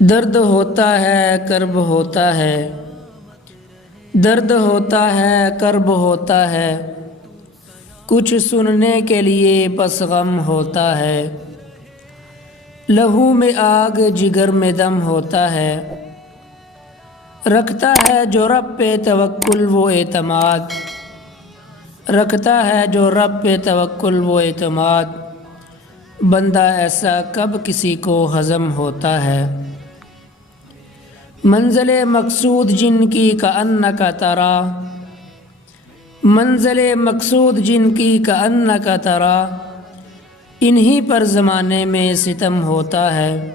درد ہوتا ہے کرب ہوتا ہے، درد ہوتا ہے کرب ہوتا ہے، کچھ سننے کے لیے بس غم ہوتا ہے۔ لہو میں آگ جگر میں دم ہوتا ہے، رکھتا ہے جو رب پہ توکل وہ اعتماد، رکھتا ہے جو رب پہ توکل وہ اعتماد، بندہ ایسا کب کسی کو ہضم ہوتا ہے۔ منزل مقصود جن کی کأنک ترا، منزل مقصود جن کی کأنک ترا، انہی پر زمانے میں ستم ہوتا ہے۔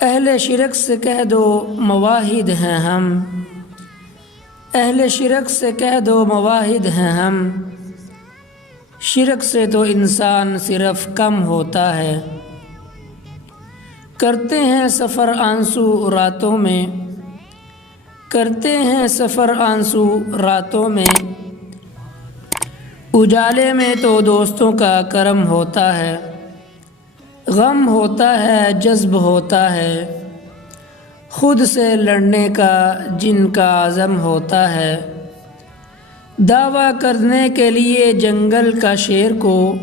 اہل شرک سے کہہ دو مواحد ہیں ہم، اہل شرک سے کہہ دو مواحد ہیں ہم، شرک سے تو انسان صرف کم ہوتا ہے۔ کرتے ہیں سفر آنسو راتوں میں، کرتے ہیں سفر آنسو راتوں میں، اجالے میں تو دوستوں کا کرم ہوتا ہے۔ غم ہوتا ہے جذب ہوتا ہے، خود سے لڑنے کا جن کا عزم ہوتا ہے۔ دعویٰ کرنے کے لیے جنگل کا شیر کو،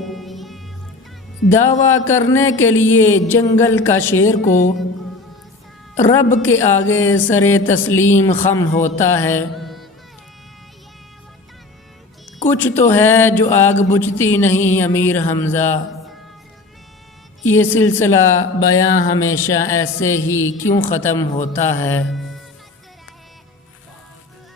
دعویٰ کرنے کے لیے جنگل کا شیر کو، رب کے آگے سر تسلیم خم ہوتا ہے۔ کچھ تو ہے جو آگ بجھتی نہیں امیر حمزہ، یہ سلسلہ بیاں ہمیشہ ایسے ہی کیوں ختم ہوتا ہے۔